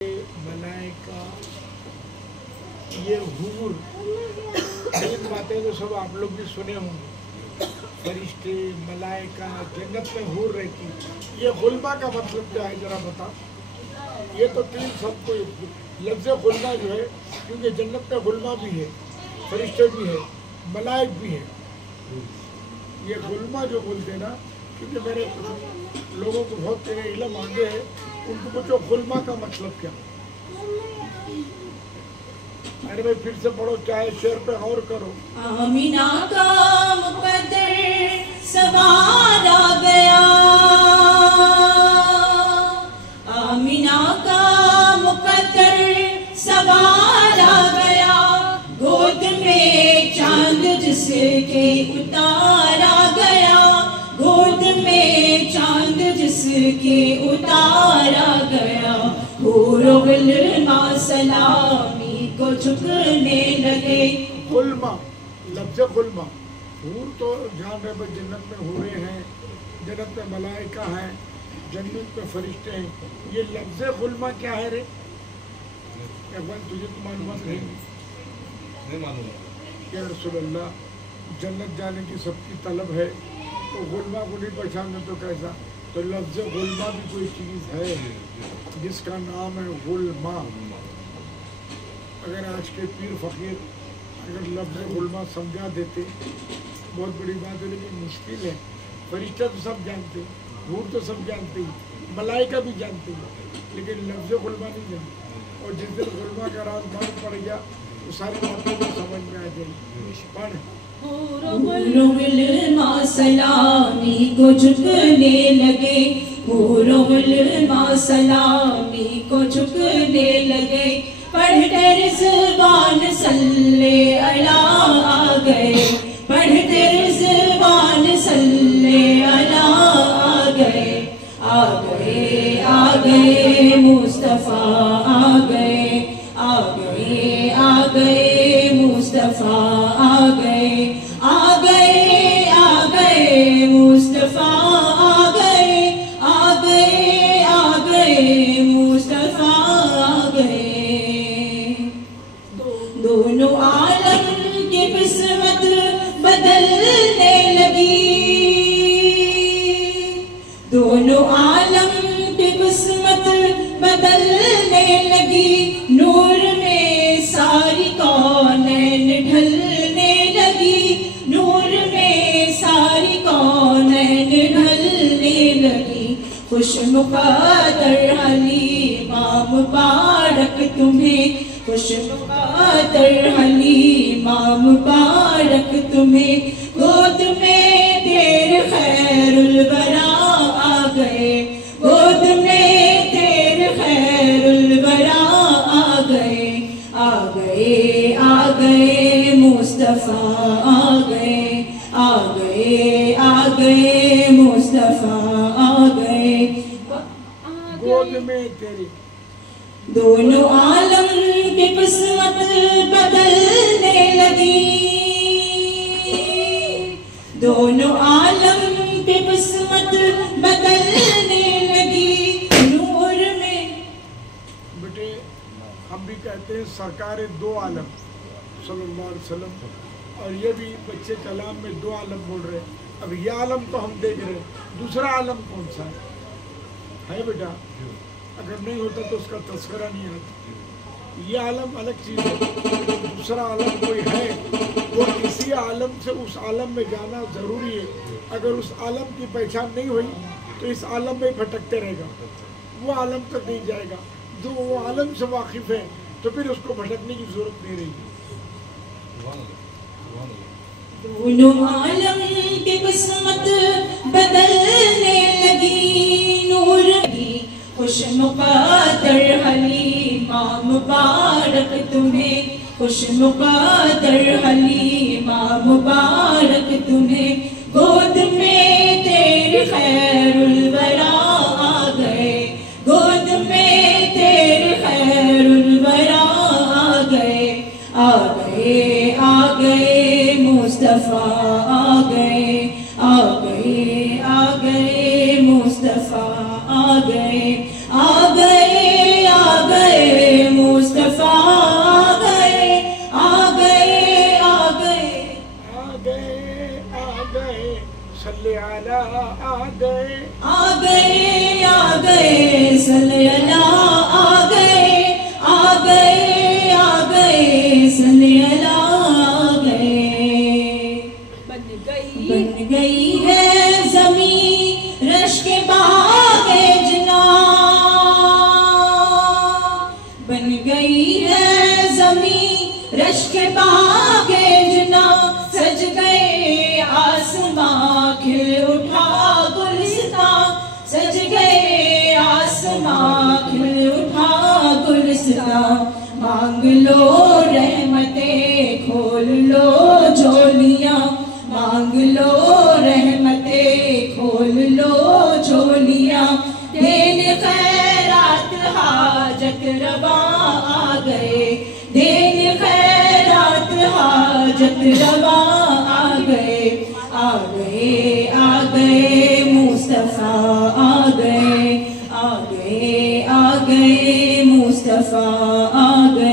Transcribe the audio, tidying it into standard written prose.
मलाइका, ये हुर, तीन बातें तो सब आप लोग भी सुने होंगे। फरिश्ते, मलाइका, जन्नत में हुर रहती। ये गुल्मा का मतलब क्या है जरा बता। ये तो तीन सबको लफ्ज़ गुल्मा जो है, क्योंकि जन्नत में गुल्मा भी है, फरिश्ते भी है, मलाइक भी है। ये गुल्मा जो बोलते ना, क्योंकि मेरे लोगों को बहुत तेरे इल्म आगे है, उनको पूछो गुल्मा का मतलब क्या। अरे भाई फिर से पढ़ो, चाहे शेर पे गौर करो। आमिना का मुकद्दर सवार आ गया, आमिना का मुकद्दर सवार आ गया, गोद में चांद जिसके उतारा गया, गोद में चांद जिसके उतारा गया, हुरुल सलामी को झुकने लगे। गुल्मा, लफ्ज़ गुल्मा, हूर तो जान रहे भाई जन्नत में हूरें हैं, जन्नत में मलाइका हैं, जन्नत में फरिश्ते हैं। ये लफ्ज़ गुल्मा क्या है रे? अव्वल तुझे तो मालूम नहीं मालूम। या रसूल अल्लाह, जन्नत जाने की सबकी तलब है, तो गुल्मा को नहीं पहचानते तो कैसा? तो लफ्ज़ गुल्मा भी कोई चीज़ है जिसका नाम है गुल्मा। अगर आज के पीर फ़कीर अगर लफ्ज़ गुल्मा समझा देते, बहुत बड़ी बात है, लेकिन मुश्किल है। फरिश्ता तो सब जानते, हूर तो सब जानते ही, मलाइका भी जानते हैं, लेकिन लफ्ज़ गुल्मा नहीं जानते। और जिस दिन गुल्मा का राज मालूम पड़ गया तो सारी बातें तो समझ में आ जाएगी। पढ़। हुरुल सलामी को झुकने लगे, हुरुल सलामी को झुकने लगे, पढ़ते रिज़वान सल्ले अला आ गए, पढ़ते रिज़वान सल्ले अला आ गए, आ गए, आ गए मुस्तफ़ा आ गए, आ गए, आ गए मुस्तफ़ा आ गए, आ गए, आ गए मुस्तफ़ा आ गए, आ गए, आ गए मुस्तफ़ा आ गए। दोनों आलम की किस्मत बदलने लगी, दोनों आलम की किस्मत बदलने लगी, नूर में सारी कौनैन ढलने लगी, नूर में सारी कौनैन ढलने लगी। खुश मुक़द्दर हलीमा मुबारक तुम्हें, खुश मुक़द्दर हलीमा मुबारक तुम्हें, गोद में तेरे खैरुल वरा आ गए, गोद में तेरे खैरुल वरा आ गए, आ गए, आ गए मुस्तफ़ा आ गए, आ गए, आ गए मुस्तफ़ा आ गए, गोद में तेरे। दोनों आलम की किस्मत बदलने लगी, दोनों आलम की किस्मत बदलने लगी, नूर में। बेटे हम भी कहते हैं सरकार दो आलम सल्लल्लाहु अलैहि वसल्लम, और ये भी बच्चे कलाम में दो आलम बोल रहे हैं। अब ये आलम तो हम देख रहे हैं, दूसरा आलम कौन सा है बेटा? अगर नहीं होता तो उसका तस्करा नहीं आता। ये आलम अलग चीज़ है, दूसरा आलम कोई है, वो इसी आलम से उस आलम में जाना ज़रूरी है। अगर उस आलम की पहचान नहीं हुई तो इस आलम में भटकते रहेगा, वो आलम तक नहीं जाएगा। जो वो आलम से वाकिफ़ है तो फिर उसको भटकने की ज़रूरत नहीं रहेगी। दोनों आलम की किस्मत बदलने लगी, नूर की। खुश मुक़द्दर हलीमा मुबारक तुम्हें, खुश मुक़द्दर हलीमा मुबारक तुम्हें, गोद में तेरे खैरुल वरा आ गए, गोद में तेरे खैरुल वरा आ गए, आ गए, आ गए मुस्तफ़ा आ गए, आ गए, आ गए मुस्तफ़ा आ गए, आ गए, आ गए رشک باغ جنا سج گئے آسماں کھل اٹھا گلستان سج گئے آسماں کھل اٹھا گلستان مانگ لو رحمتیں کھول لو جھولیاں مانگ لو رحمتیں کھول لو جھولیاں دین خیرات حاجت روا آ گئے دین خیرات حاجت روا آ گئے آ گئے آ گئے مصطفیٰ آ گئے آ گئے آ گئے مصطفیٰ آ گئے